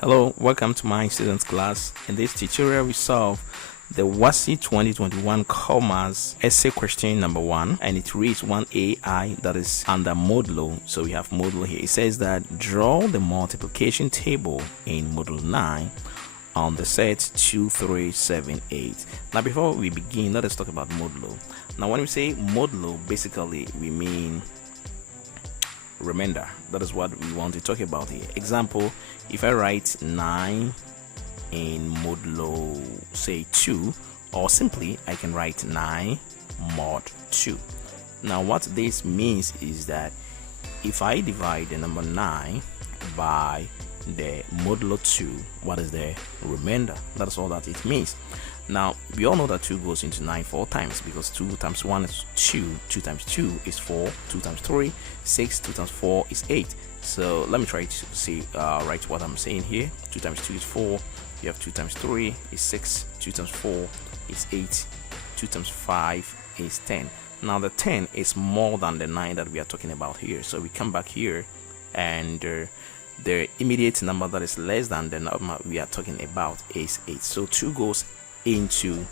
Hello, welcome to my students class. In this tutorial we solve the WASSCE 2021 Commerce essay question number 1, and it reads 1AI, that is under Modulo. So we have Modulo here. It says that draw the multiplication table in Modulo 9 on the set 2, 3, 7, 8. Now before we begin, let us talk about Modulo. Now when we say Modulo, basically we mean remainder. That is what we want to talk about here. Example, if I write 9 in modulo say 2, or simply I can write 9 mod 2. Now what this means is that if I divide the number 9 by the modulo 2, what is the remainder? That's all that it means. Now we all know that 2 goes into 9 4 times, because 2 times 1 is 2, 2 times 2 is 4, 2 times 3 6, 2 times 4 is 8. So let me try to see write what I'm saying here. 2 times 2 is 4, you have 2 times 3 is 6, 2 times 4 is 8, 2 times 5 is 10. Now the 10 is more than the 9 that we are talking about here, so we come back here and the immediate number that is less than the number we are talking about is 8. So 2 goes into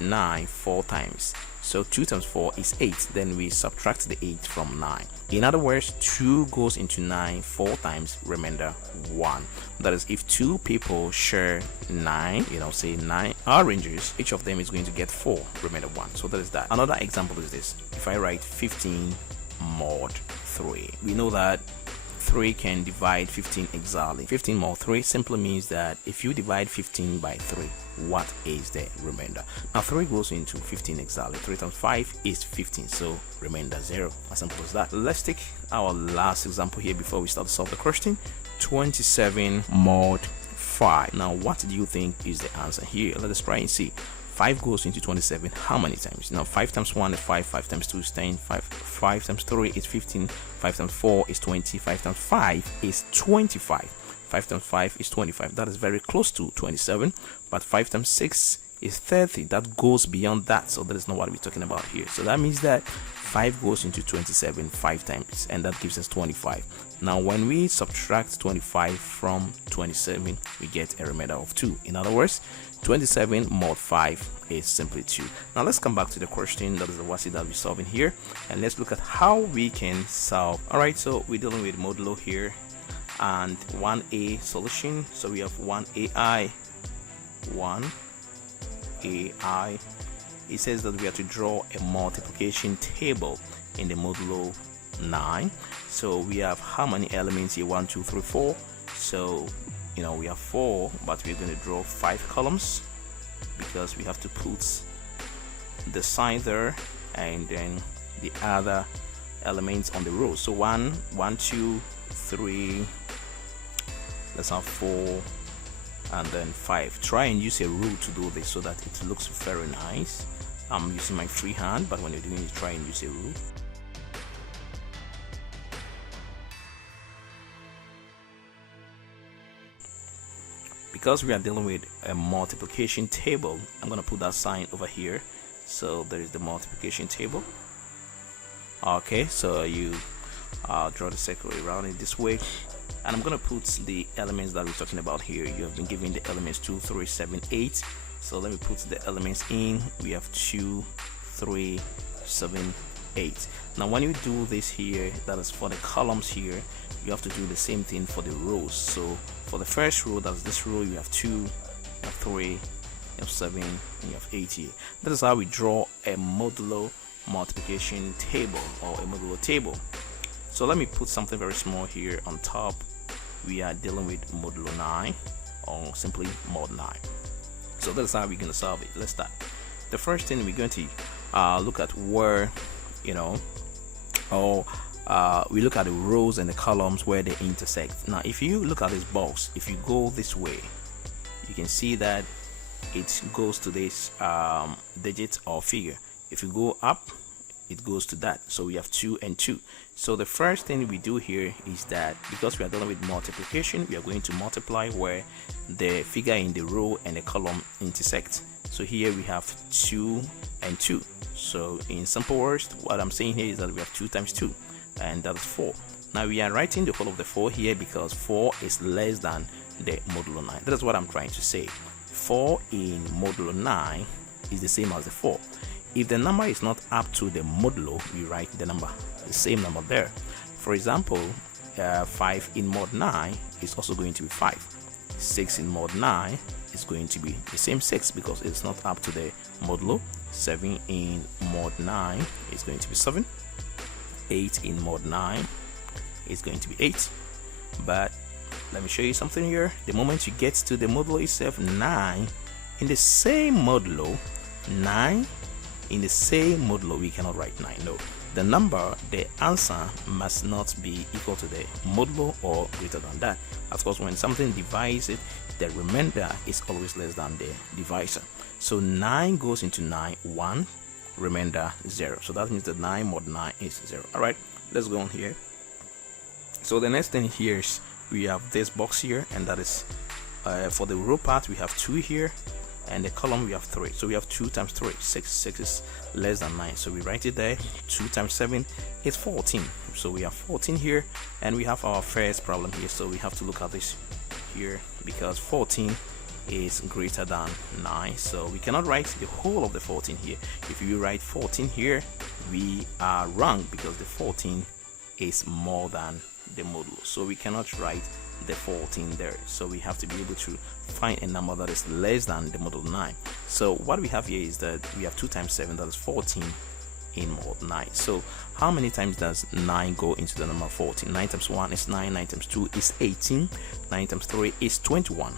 9 4 times, so 2 times 4 is 8. Then we subtract the 8 from 9. In other words, 2 goes into 9 4 times, remainder 1. That is, if 2 people share 9, say 9 oranges, each of them is going to get 4, remainder 1. So that is that. Another example is this. If I write 15 mod 3, we know that 3 can divide 15 exactly. 15 mod 3 simply means that if you divide 15 by 3, what is the remainder? Now 3 goes into 15 exactly. 3 times 5 is 15, so remainder 0. As simple as that. Let's take our last example here before we start to solve the question. 27 mod 5. Now what do you think is the answer here? Let us try and see. 5 goes into 27 how many times? Now 5 times 1 is 5, 5 times 2 is 10, 5 times 3 is 15, 5 times 4 is 20, 5 times 5 is 25. 5 times 5 is 25. That is very close to 27. But 5 times 6 is 30. That goes beyond that. So that is not what we're talking about here. So that means that 5 goes into 27 5 times, and that gives us 25. Now when we subtract 25 from 27, we get a remainder of 2. In other words, 27 mod 5 is simply 2. Now let's come back to the question, that is the WASSCE that we're solving here, and let's look at how we can solve. Alright, so we're dealing with Modulo here and 1A solution. So we have 1AI. It says that we have to draw a multiplication table in the Modulo 9. So we have how many elements here? 1 2 3 4. So we have 4, but we're going to draw 5 columns because we have to put the sign there and then the other elements on the row. So 1 2 3, let's have 4, and then 5. Try and use a rule to do this so that it looks very nice. I'm using my free hand, but when you're doing it, try and use a rule. Because we are dealing with a multiplication table, I'm going to put that sign over here. So there is the multiplication table. Okay, so you draw the circle around it this way, and I'm going to put the elements that we're talking about here. You have been given the elements 2 3 7 8. So let me put the elements in. We have 2 3 7 8. Now when you do this here, that is for the columns here, you have to do the same thing for the rows. So for the first row, that's this row, you have 2, you have 3, you have 7, and you have 8 here. That is how we draw a modulo multiplication table, or a modulo table. So let me put something very small here on top. We are dealing with modulo 9, or simply mod 9. So that's how we're going to solve it. Let's start. The first thing we're going to look at where we look at the rows and the columns where they intersect. Now if you look at this box, if you go this way, you can see that it goes to this digit or figure. If you go up, it goes to that. So we have 2 and 2. So the first thing we do here is that because we are dealing with multiplication, we are going to multiply where the figure in the row and the column intersect. So here we have 2 and 2. So in simple words, what I'm saying here is that we have 2 times 2, and that is 4. Now we are writing the whole of the 4 here because 4 is less than the modulo 9. That is what I'm trying to say. 4 in modulo 9 is the same as the 4. If the number is not up to the modulo, we write the same number there. For example, 5 in mod 9 is also going to be 5. 6 in mod 9 is going to be the same 6 because it's not up to the modulo. 7 in mod 9 is going to be 7. 8 in mod 9 is going to be 8. But let me show you something here. The moment you get to the modulo itself, 9 in the same modulo, 9 in the same modulo, we cannot write 9. No, the answer must not be equal to the modulo or greater than that. Of course, when something divides it, the remainder is always less than the divisor. So 9 goes into 9, 1, remainder 0. So that means that 9 mod 9 is 0. All right, let's go on here. So the next thing here is we have this box here, and that is for the row part we have 2 here, and the column we have 3. So we have 2 times 3, 6. 6 is less than 9, so we write it there. 2 times 7 is 14. So we have 14 here, and we have our first problem here. So we have to look at this here because 14 is greater than 9, so we cannot write the whole of the 14 here. If you write 14 here, we are wrong because the 14 is more than the modulo, so we cannot write the 14 there. So we have to be able to find a number that is less than the modulo 9. So what we have here is that we have 2 times 7, that is 14 in mod 9. So how many times does 9 go into the number 14? 9 times 1 is 9, 9 times 2 is 18, 9 times 3 is 21.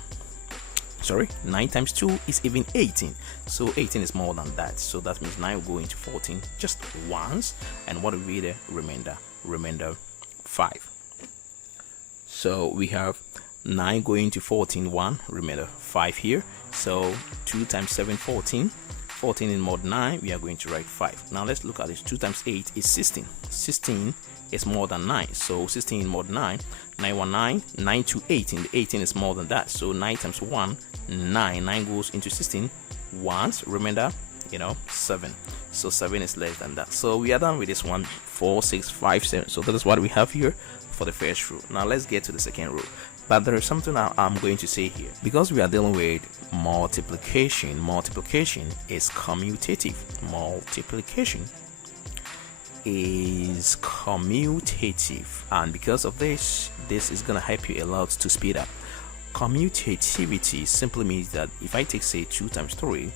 Sorry, 9 times 2 is even 18. So 18 is more than that. So that means 9 will go into 14 just once. And what will be the remainder? Remainder 5. So we have 9 going to 14, 1, remainder 5 here. So 2 times 7, 14. 14 in mod 9, we are going to write 5. Now let's look at this. 2 times 8 is 16. 16 is more than 9. So 16 in mod 9. 9, 1, 9. 9 to 18. The 18 is more than that. So 9 times 1, 9. 9 goes into 16 once. Remainder, 7. So 7 is less than that. So we are done with this one. 4, 6, 5, 7. So that is what we have here for the first row. Now let's get to the second row. But there is something I'm going to say here. Because we are dealing with multiplication is commutative. Multiplication is commutative. And because of this is going to help you a lot to speed up. Commutativity simply means that if I take, say, 2 times 3,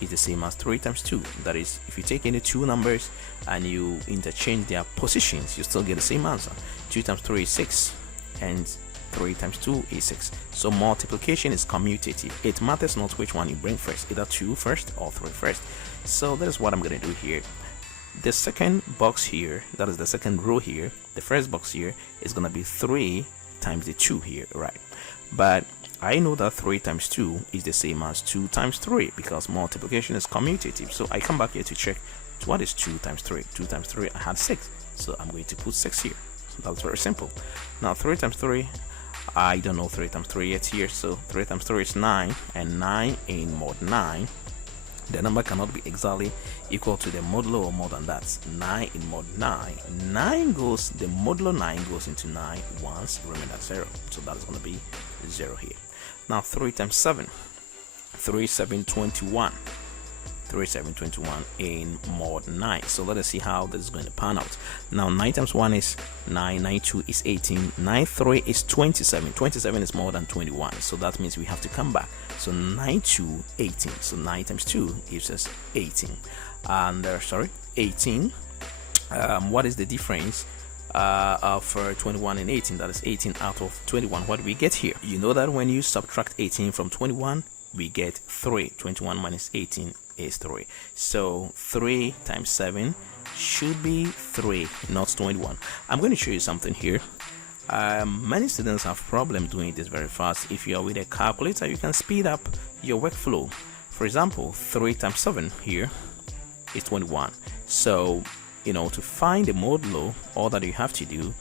is the same as 3 times 2. That is, if you take any two numbers and you interchange their positions, you still get the same answer. 2 times 3 is 6, and 3 times 2 is 6. So multiplication is commutative. It matters not which one you bring first, either 2 first or 3 first. So that is what I'm going to do here. The second box here, that is the second row here, the first box here is going to be 3 times the 2 here, right? But I know that 3 times 2 is the same as 2 times 3 because multiplication is commutative. So I come back here to check what is 2 times 3. 2 times 3, I had 6. So I'm going to put 6 here. That's very simple. Now 3 times 3, I don't know 3 times 3 yet here. So 3 times 3 is 9, and 9 in mod 9. The number cannot be exactly equal to the modulo or more than that. 9 in mod 9. The modulo 9 goes into 9 once, remainder 0. So that is going to be 0 here. Now 3 times 7. 3, 7, 21. 3, 7, 21 in mod 9. So let us see how this is going to pan out. Now 9 times 1 is 9, 9, 2 is 18, 9, 3 is 27. 27 is more than 21. So that means we have to come back. So 9 to 18. So 9 times 2 gives us 18. And 18. What is the difference of 21 and 18? That is 18 out of 21. What do we get here? You know that when you subtract 18 from 21, we get 3. 21 minus 18 is 3. So 3 times 7 should be 3, not 21. I'm going to show you something here. Many students have problem doing this very fast. If you are with a calculator, you can speed up your workflow. For example, 3 times 7 here is 21. So to find the modulo, all that you have to do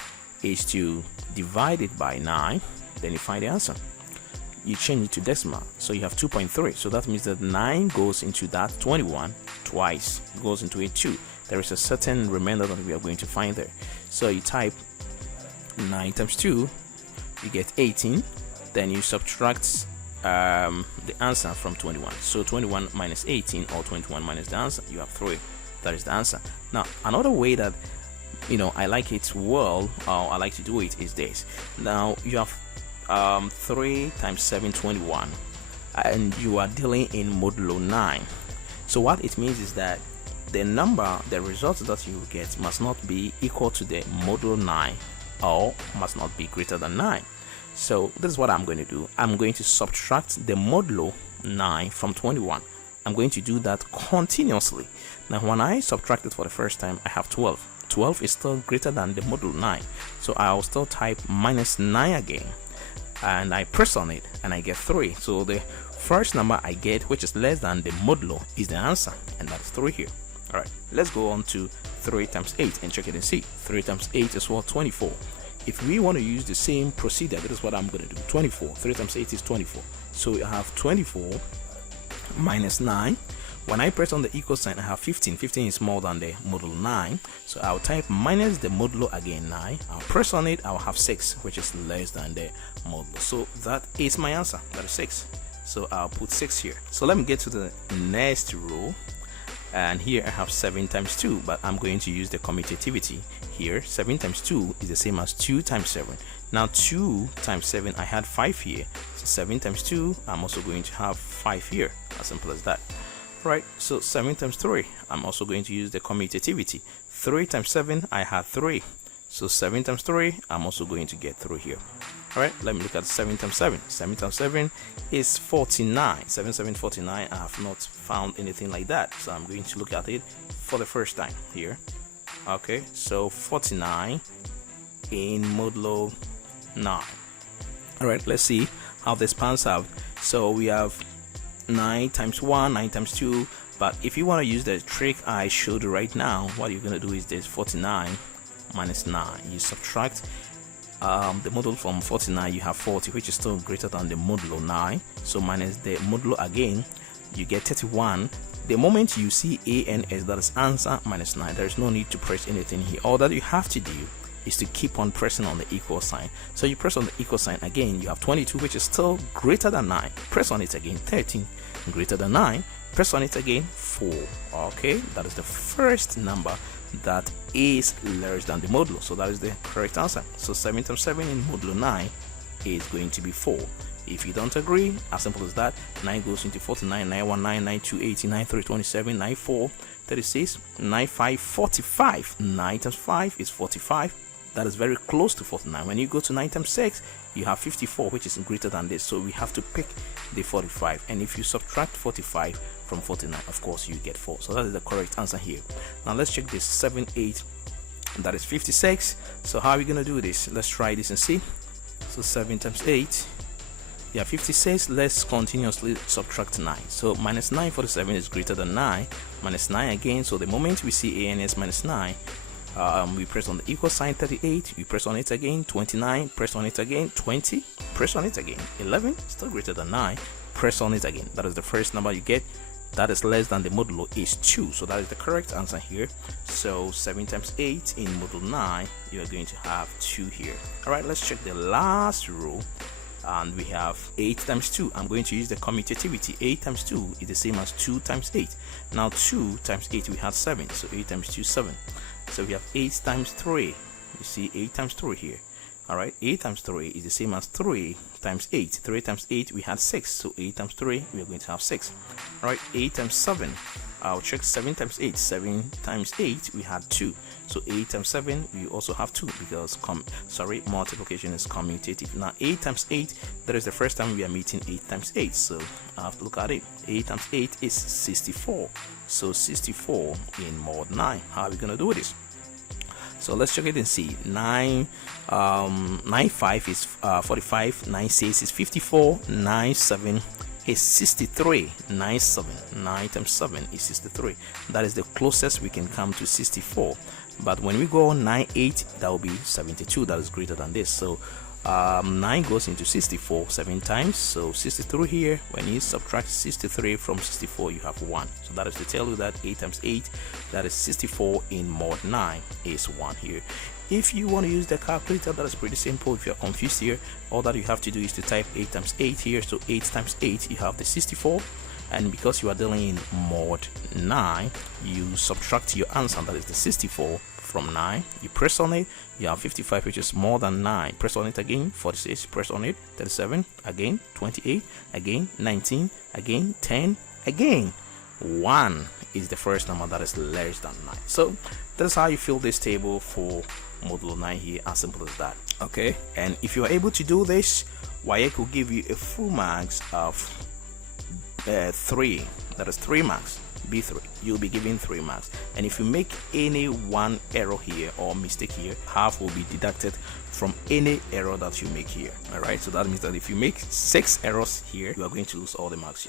is to divide it by 9, then you find the answer. You change it to decimal, so you have 2.3. So that means that 9 goes into that 21 twice, goes into a 2. There is a certain remainder that we are going to find there. So you type 9 times 2, you get 18. then you subtract the answer from 21. So 21 minus 18, or 21 minus the answer, you have 3. That is the answer. Now another way that I like it well, or I like to do it, is this. Now you have 3 times 7, 21, and you are dealing in modulo 9. So what it means is that the result that you get must not be equal to the modulo 9, or must not be greater than 9. So this is what I'm going to do. I'm going to subtract the modulo 9 from 21. I'm going to do that continuously. Now when I subtract it for the first time, I have 12. 12 is still greater than the modulo 9, so I'll still type minus 9 again, and I press on it, and I get 3. So the first number I get, which is less than the modulo, is the answer, and that's 3 here. All right, let's go on to 3 times 8 and check it and see. 3 times 8 is what? 24. If we want to use the same procedure, that is what I'm going to do. 24. 3 times 8 is 24. So we have 24 minus 9. When I press on the equal sign, I have 15. 15 is more than the modulo 9. So I'll type minus the modulo again, 9. I'll press on it, I'll have 6, which is less than the modulo. So that is my answer. That is 6. So I'll put 6 here. So let me get to the next row. And here I have 7 times 2, but I'm going to use the commutativity here. 7 times 2 is the same as 2 times 7. Now 2 times 7, I had 5 here. So 7 times 2, I'm also going to have 5 here. As simple as that. Right, so 7 times 3, I'm also going to use the commutativity. 3 times 7, I had 3. So 7 times 3, I'm also going to get 3 here. Alright, let me look at 7 times 7. 7 times 7 is 49. 7, 7, 49. I have not found anything like that, so I'm going to look at it for the first time here. Okay, so 49 in modulo 9. Alright, let's see how this pans out. So we have 9 times 1, 9 times 2, but if you want to use the trick I showed you right now, what you're going to do is this: 49 minus 9. You subtract the modulo from 49, you have 40, which is still greater than the modulo 9. So minus the modulo again, you get 31. The moment you see ANS, that is answer minus 9, there is no need to press anything here. All that you have to do is to keep on pressing on the equal sign. So you press on the equal sign again, you have 22, which is still greater than 9. Press on it again, 13, greater than 9. Press on it again, 4. Okay, that is the first number that is less than the modulo, so that is the correct answer. So 7 times 7 in modulo 9 is going to be 4. If you don't agree, as simple as that, 9 goes into 49, 9 1 9, 9 2 80, 9 3 27, 9 4 36, 9 5 45. 9 times 5 is 45. That is very close to 49. When you go to 9 times 6, you have 54, which is greater than this, so we have to pick the 45. And if you subtract 45 from 49, of course you get 4. So that is the correct answer here. Now let's check this. 7 8, that is 56. So how are we going to do this? Let's try this and see. So 7 times 8, yeah, 56. Let's continuously subtract 9. So minus 9 for the 7 is greater than 9. Minus 9 again. So the moment we see ANS minus 9, we press on the equal sign. 38, we press on it again. 29, press on it again. 20, press on it again. 11, still greater than 9, press on it again. That is the first number you get that is less than the modulo is 2. So that is the correct answer here. So 7 times 8 in modulo 9, you are going to have 2 here. All right, let's check the last row. And we have 8 times 2. I'm going to use the commutativity. 8 times 2 is the same as 2 times 8. Now 2 times 8, we had 7. So 8 times 2, 7. So we have 8 times 3. You see 8 times 3 here. Alright, 8 times 3 is the same as 3 times 8. 3 times 8, we had 6. So 8 times 3, we are going to have 6. Alright, 8 times 7. I'll check 7 times 8. 7 times 8, we had 2. So 8 times 7, we also have 2 because multiplication is commutative. Now 8 times 8, that is the first time we are meeting 8 times 8. So I have to look at it. 8 times 8 is 64. So 64 in mod 9. How are we going to do this? So let's check it and see. 9 5 is 45. 9 6 is 54. 9 7 is 63. 9 7. 9 times 7 is 63. That is the closest we can come to 64. But when we go 9 8, that will be 72. That is greater than this. So 9 goes into 64 7 times. So 63 here. When you subtract 63 from 64, you have 1. So that is to tell you that 8 times 8, that is 64 in mod 9 is 1 here. If you want to use the calculator, that is pretty simple. If you are confused here, all that you have to do is to type 8 times 8 here. So 8 times 8, you have the 64. And because you are dealing in mod 9, you subtract your answer, that is the 64, from 9. You press on it, you have 55, which is more than 9. Press on it again, 46. Press on it, 37. Again, 28. Again, 19. Again, 10. Again, 1 is the first number that is less than 9. So that's how you fill this table for Modulo 9 here, as simple as that. Okay, and if you are able to do this, WASSCE will give you a full marks of 3, that is 3 marks. B3, you'll be given 3 marks. And if you make any one error here or mistake here, half will be deducted from any error that you make here. All right, so that means that if you make 6 errors here, you are going to lose all the marks here.